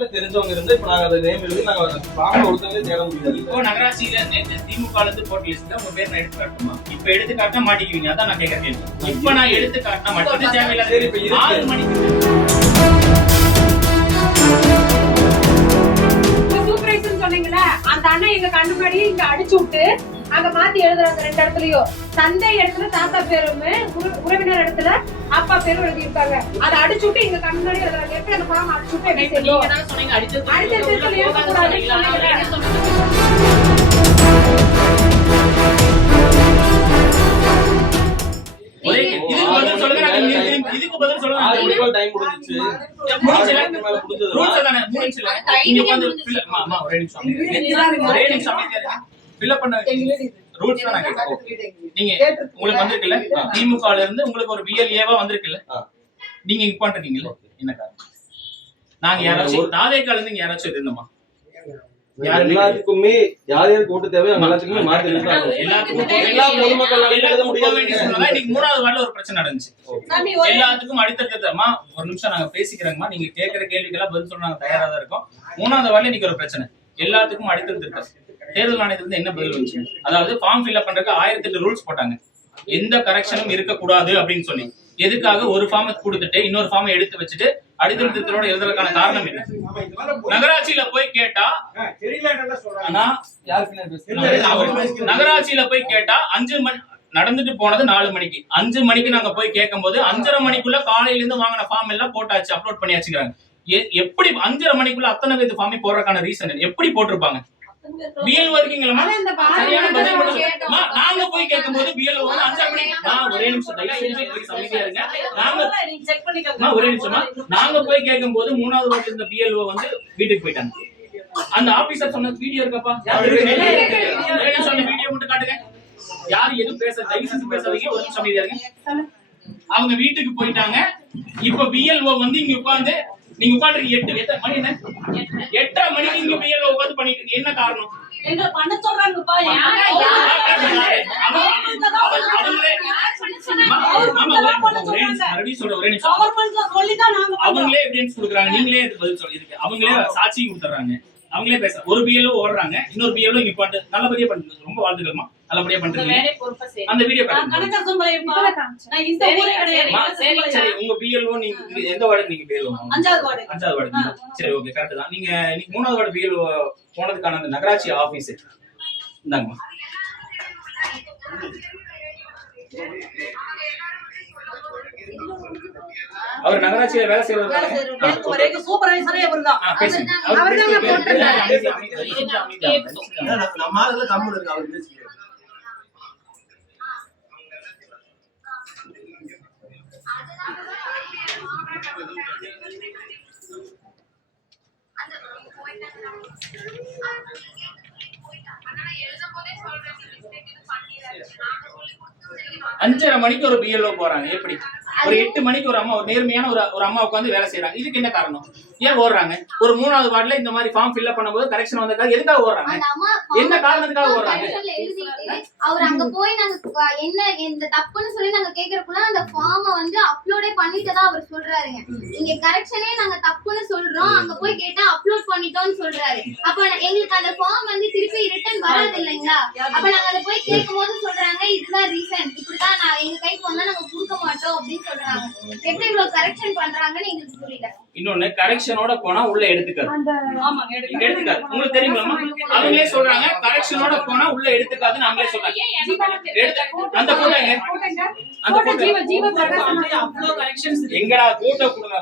ஸ்பாட்ல தெரிஞ்சவங்க இருந்தா இப்ப நாங்க அதை நேம் எழுதி நாங்க ஃபார்ம்ல ஒருத்தவங்களே தேட முடியாது. இப்போ நகராட்சியில நேத்து திமுக இருந்து போட்ட லிஸ்ட்ல உங்க பேர் நான் எடுத்து காட்டுமா இப்ப எடுத்து காட்டினா மாட்டிக்குவீங்க. அதான் நான் கேட்கற கேள்வி. இப்ப நான் எடுத்து காட்டினா மட்டும் தேவையில்லாத சரி, இப்ப இருக்கு. ஆறு மணிக்கு. சொன்னீங்கல்ல அந்த அண்ணன் எங்க கண்ணு முன்னாடியே இங்க அடிச்சு விட்டு அங்க மாத்தி எழுதுறாங்க ரெண்டு இடத்துலயும். தந்தை இடத்துல தாத்தா பேரும் உற- உறவினர் இடத்துல அப்பா பேரும் எழுதியிருக்காங்க அதை அடிச்சு விட்டு இங்க கண்ணு முன்னாடி எழுதுறாங்க எப்படி அந்த படம் அடிச்சு விட்டு எப்படி இப்ப நீங்க செய்யும்? தான் சொன்னீங்க அடிச்சது அடிச்சது உள்ள திருத்தல போகாத இருக்கக்கூடாதுன்னு சொன்னீங்களா? சொன்னீங்கல்ல. என்ன சொன்னீங்க? ஒரே இதுக்கு பதில் சொல்லுங்க டைம் முடிஞ்சிச்சு. முடிஞ்சல முடிஞ்சல ஒரே நிமிஷம். ஒரே நிமிஷம் up பண்ண ரூல்ஸ். நீங்க உங்களுக்கு வந்திருக்குல்ல? திமுக இருந்து உங்களுக்கு ஒரு பிஎல்ஏவா வந்திருக்குல்ல. நீங்க இங்க உட்காந்துருக்கீங்கல்ல என்ன காரணம்? நாங்க யாராச்சும் தாவேக்கால இருந்து இங்க யாராச்சும் இருந்தோமா? யாரு? எல்லாத்துக்குமே யார் யார் கூட்டு தேவை அவங்க எல்லாத்துக்குமே மாத்தி எல்லா பொதுமக்கள் மூணாவது வார்டுல ஒரு பிரச்சனை நடந்துச்சு. எல்லாத்துக்கும் அடுத்தடுத்தமா ஒரு நிமிஷம் நாங்க பேசிக்கிறோங்கம்மா. நீங்க கேட்கிற கேள்விக்கெல்லாம் பதில் சொல்ல நாங்க தயாரா தான் இருக்கோம். மூணாவது வார்டுல இன்னைக்கு ஒரு பிரச்சனை. எல்லாத்துக்கும் அடுத்தடுத்து இருக்கு தேர்தல் ஆணையத்துல இருந்து என்ன பதில் வந்துச்சு? அதாவது ஃபார்ம் ஃபில்அப் பண்றதுக்கு ஆயிரத்தி எட்டு ரூல்ஸ் போட்டாங்க. எந்த கரெக்ஷனும் இருக்கக்கூடாது அப்படின்னு சொல்லி. எதுக்காக ஒரு ஃபார்மை கொடுத்துட்டு இன்னொரு ஃபார்மை எடுத்து வச்சுட்டு அடித்தல் திருத்தலோட எழுதுறதுக்கான காரணம் என்ன? நகராட்சியில போய் கேட்டா? நகராட்சியில போய் கேட்டா அஞ்சு மணி நடந்துட்டு போனது நாலு மணிக்கு. அஞ்சு மணிக்கு நாங்க போய் கேட்கும்போது அஞ்சரை மணிக்குள்ள காலையில இருந்து வாங்கின ஃபார்ம் எல்லாம் போட்டாச்சு அப்லோட் பண்ணியாச்சுக்கிறாங்க எ- எப்படி அஞ்சரை மணிக்குள்ள அத்தனை பேர் ஃபார்மே போடுறதுக்கான ரீசன் எப்படி போட்டிருப்பாங்க? பிஎல் இருக்கீங்களா சரியான பதில் நாங்க போய் கேட்கும்போது பிஎல் வந்து அஞ்சரை மணிக்கு நான் ஒரே நிமிஷம் அமைதியா இருங்க. நாங்க ஒரே நிமிஷமா நாங்க போய் கேட்கும்போது மூணாவது வார்டு இருந்த பிஎல்ஓ வந்து வீட்டுக்கு போயிட்டாங்க. அந்த ஆபீசர் சொன்ன வீடியோ இருக்கப்பா? அந்த வீடியோ மட்டும் காட்டுங்க. யாரும் எதுவும் பேச தயவு செஞ்சு பேசாதீங்க ஒரு நிமிஷம் அமைதியா இருங்க. அவங்க வீட்டுக்கு போயிட்டாங்க. இப்ப பிஎல்ஓ வந்து இங்க உட்கார்ந்து நீங்க உட்கார்ந்து எட்டு எத்தனை மணி என்ன? எட்டரை மணிக்கு இங்க பிஎல்ஓ உட்கார்ந்து பண்ணிட்டு இருக்கு என்ன காரணம்? பண்ண சொல்றாங்கப்பா. பண்ணோம். அவங்களே எவிடன்ஸ் கொடுக்குறாங்க. நீங்களே பதில் சொல்லி இருக்கு அவங்களே சாட்சி கொடுத்துறாங்க அவங்களே பேச ஒரு பிஎல்ஓ ஓடுறாங்க. இன்னொரு பிஎல்ஓ இங்க பண்ணிட்டு நல்லபடியா பண்ணுங்க ரொம்ப வாழ்த்துக்கள்மா. நல்லபடியா பண்றீங்க. அந்த வீடியோ சரி, உங்க பிஎல்ஓ நீங்க எந்த வார்டு நீங்க பிஎல்ஓ அஞ்சாவது வார்டு அஞ்சாவது வார்டு நீங்க. சரி ஓகே கரெக்ட் தான் நீங்க மூணாவது வார்டு பிஎல்ஓ போனதுக்கான அந்த நகராட்சி ஆபீஸ் இந்தாங்கம்மா அவர் நகராட்சியில வேலை செய்யறது சூப்பர்வைசரே. அவர். நம்ம ஆளுல இருக்கு அவர் பேசிக்கிறார் அஞ்சரை மணிக்கு ஒரு பிஎல்ஓ போறாங்க. எப்படி? ஒரு எட்டு மணிக்கு ஒரு அம்மா ஒரு நேர்மையான ஒரு ஒரு அம்மா உட்காந்து வேலை செய்யறாங்க இதுக்கு என்ன காரணம்? ஏன் ஓடுறாங்க? ஒரு மூணாவது வார்டுல இந்த மாதிரி ஃபார்ம் ஃபில்அப் பண்ணும்போது கரெக்ஷன் வந்ததுக்காக எதுக்காக ஓடுறாங்க? என்ன காரணத்துக்காக ஓடுறாங்க? அவர் அங்க போய் நாங்க என்ன இந்த தப்புன்னு சொல்லி நாங்க கேக்குறப்பல அந்த ஃபார்ம வந்து அவர் சொல்றாருங்க. இங்க கரெக்ஷனே நாங்க தப்புன்னு சொல்றோம். அங்க போய் கேட்டா அப்லோட் பண்ணிட்டோம்னு சொல்றாரு. அப்ப எங்களுக்கு அந்த ஃபார்ம் வந்து திருப்பி ரிட்டர்ன் வராது இல்லைங்களா? அப்ப நாங்க அதை போய் கேட்கும் போது சொல்றாங்க இதுதான் ரீசன் இப்படிதான் நான் எங்க கைக்கு வந்தா நாங்க கொடுக்க மாட்டோம். அப்படின்னு சொல்றாங்க. எப்படி இவ்வளவு கரெக்ஷன் பண்றாங்கன்னு எங்களுக்கு புரியல. இன்னொன்னு கரெக்ஷனோட போனா உள்ள எடுத்துக்காது. எடுத்துக்காது. உங்களுக்கு தெரியுமா அவங்களே சொல்றாங்க கரெக்ஷனோட போனா உள்ள எடுத்துக்காதுன்னு அவங்களே சொல்றாங்க. அந்த போட்டோங்க. அந்த போட்டோ ஜீவ ஜீவ அவ்வளவு. எங்கடா போட்டோ கொடுங்க.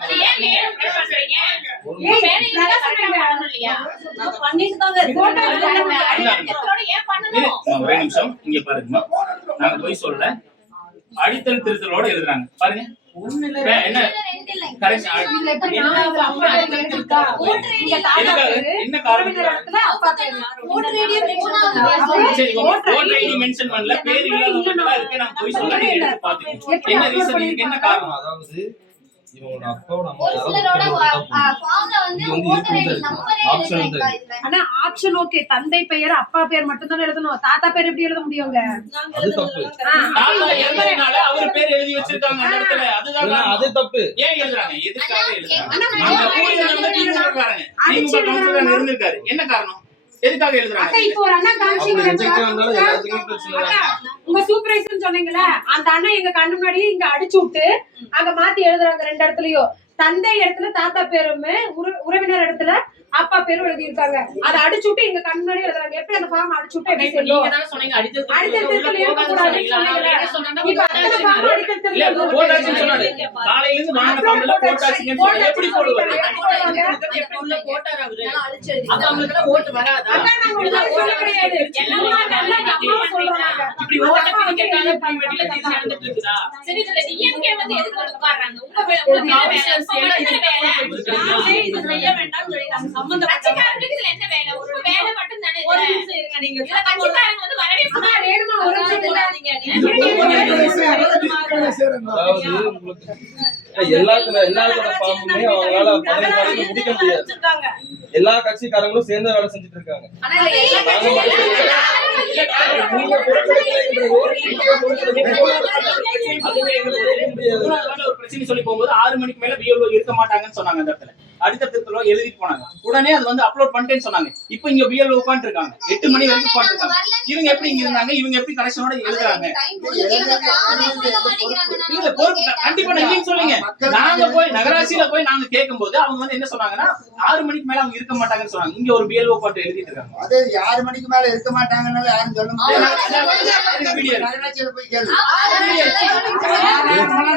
ஒரே நிமிஷம். இங்க பாருங்கம்மா. நாங்க போய் சொல்ல அடித்தல் திருத்தலோட எழுதுறாங்க. பாருங்க. என்ன? காரணம்? அதாவது இவங்களோட அப்பாவோட ஆனா ஆப்ஷன் ஓகே தந்தை பெயர் அப்பா பேர் மட்டும் தான் எழுதணும். தாத்தா பேர் எப்படி எழுத முடியுங்க வச்சிருக்காங்க அந்த இடத்துல. அதுதான். அது தப்பு. ஏன் எழுதுறாங்க? எதுக்காக எழுதுறாங்க? இருந்திருக்காரு. என்ன காரணம்? எதுக்காக எழுதுறாங்க? இப்போ ஒரு அண்ணா உங்க சூப்பர்வைசர் சொன்னீங்கல்ல அந்த எங்க கண்ணு முன்னாடி இங்க அடிச்சு விட்டு அங்க மாத்தி எழுதுறாங்க ரெண்டு இடத்துலயும். தந்தை இடத்துல தாத்தா பேரும் உற- உறவினர் இடத்துல அப்பா பேரும் எழுதி இருக்காங்க அதை அடிச்சு விட்டு எங்க கண்ணு முன்னாடி எழுதுறாங்க. எப்படி அந்த ஃபார்ம் அடிச்சு விட்டு எப்படி சொன்னீங்க? போட்டாச்சுன்னு சொன்னாரு. காலையில இருந்து வாங்கின ஃபார்ம்ல போட்டாச்சுங்கன்னு சொல்லி எப்படி போடுவாரு? அப்ப அவங்களுக்கு ஓட்டு வராதா? நாங்க ஒரு. இப்படி ஓட்ட பிடிக்கிறதால வெளியில தீர்த்து நடந்துட்டு இருக்குதா சரி இதுல டிஎம்கே வந்து எதுக்கு வந்து உட்கார்றாங்க? உங்க வேலை? இது செய்ய சொல்லிட்டாங்க சம்பந்தப்பட்ட இதுல என்ன வேலை? உங்க வேலை மட்டும் தானே ஒரு நிமிஷம் இருங்க நீங்க கட்சிக்காரங்க வந்து வரவே ரேணுமா, ஒரு நிமிஷம் இல்ல. எல்லாத்துல எல்லாத்தோட ஃபார்முமே அவங்களால பதினஞ்சு நாளைக்கு முடிக்க முடியாது. எல்லா கட்சிக்காரங்களும் சேர்ந்து வேலை செஞ்சுட்டு இருக்காங்க ஒரு பிரச்சனை சொல்லி போகும்போது ஆறு மணிக்கு மேல பிஎல்ஓ இருக்க மாட்டாங்கன்னு சொன்னாங்க அந்த இடத்துல. அடுத்த திருத்தலோ எழுதிட்டு போனாங்க. உடனே அது வந்து அப்லோட் பண்ணிட்டேன்னு சொன்னாங்க இப்போ இங்க பிஎல்ஓ உட்காந்து இருக்காங்க எட்டு மணி வரைக்கும் உட்காந்து இருக்காங்க இவங்க எப்படி இங்க இருந்தாங்க இவங்க எப்படி கனெக்ஷனோட எழுதுறாங்க இல்ல பொறுப்பு கண்டிப்பா இல்லைன்னு சொல்லுங்க நாங்க போய் நகராட்சியில போய் நாங்க கேட்கும்போது அவங்க வந்து என்ன சொன்னாங்கன்னா ஆறு மணிக்கு மேல அவங்க இருக்க மாட்டாங்கன்னு சொன்னாங்க இங்க ஒரு பிஎல்ஓ உட்காந்து எழுதிட்டு இருக்காங்க அது யாரு மணிக்கு மேல இருக்க மாட்டாங்கன்னு யாரும் சொல்ல முடியாது. நகராட்சியில போய்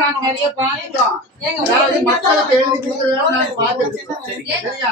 நாங்க நிறைய மக்களுக்கு எழுதி கொடுக்குறத நாங்க பார்த்துட்டு இருக்கோம். சரியா?